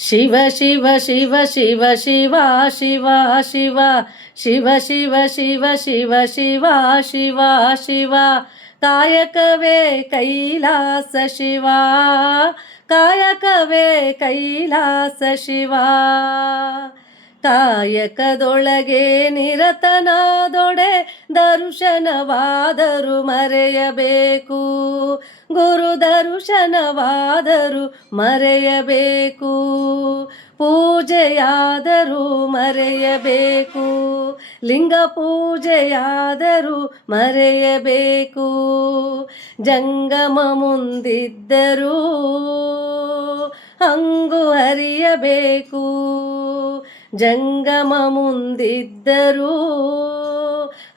ಶಿವ ಶಿವ ಶಿವ ಶಿವ ಶಿವ ಶಿವ ಶಿವ ಶಿವ ಶಿವ ಶಿವ ಶಿವ ಶಿವ ಶಿವ ಶಿವ ಕಾಯಕವೇ ಕೈಲಾಸ ಶಿವ ಕಾಯಕವೇ ಕೈಲಾಸ ಶಿವ ಕಾಯಕದೊಳಗೆ ನಿರತನಾದೊಡೆ ದರ್ಶನವಾದರೂ ಮರೆಯಬೇಕು ಗುರು ದರ್ಶನವಾದರೂ ಮರೆಯಬೇಕು ಪೂಜೆಯಾದರೂ ಮರೆಯಬೇಕು ಲಿಂಗ ಪೂಜೆಯಾದರೂ ಮರೆಯಬೇಕು ಜಂಗಮ ಮುಂದಿದ್ದರೂ ಹಂಗು ಹರಿಯಬೇಕು ಜಂಗಮ ಮುಂದಿದ್ದರೂ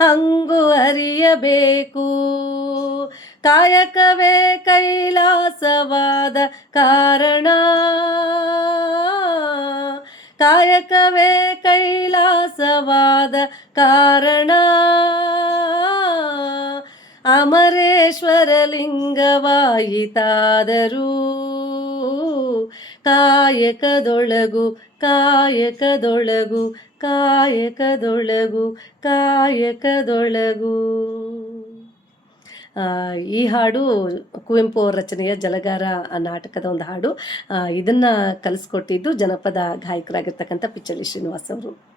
ಹಂಗು ಅರಿಯಬೇಕು ಕಾಯಕವೇ ಕೈಲಾಸವಾದ ಕಾರಣ ಕಾಯಕವೇ ಕೈಲಾಸವಾದ ಕಾರಣ ಅಮರೇಶ್ವರ ಲಿಂಗವಾಯಿತಾದರೂ ಕಾಯಕದೊಳಗು ಕಾಯಕದೊಳಗು ಕಾಯಕದೊಳಗು ಕಾಯಕದೊಳಗು. ಈ ಹಾಡು ಕುವೆಂಪು ಅವರ ರಚನೆಯ ಜಲಗಾರ ನಾಟಕದ ಒಂದು ಹಾಡು. ಇದನ್ನು ಕಲಿಸ್ಕೊಟ್ಟಿದ್ದು ಜನಪದ ಗಾಯಕರಾಗಿರ್ತಕ್ಕಂಥ ಪಿಚ್ಚಳ್ಳಿ ಶ್ರೀನಿವಾಸ್ ಅವರು.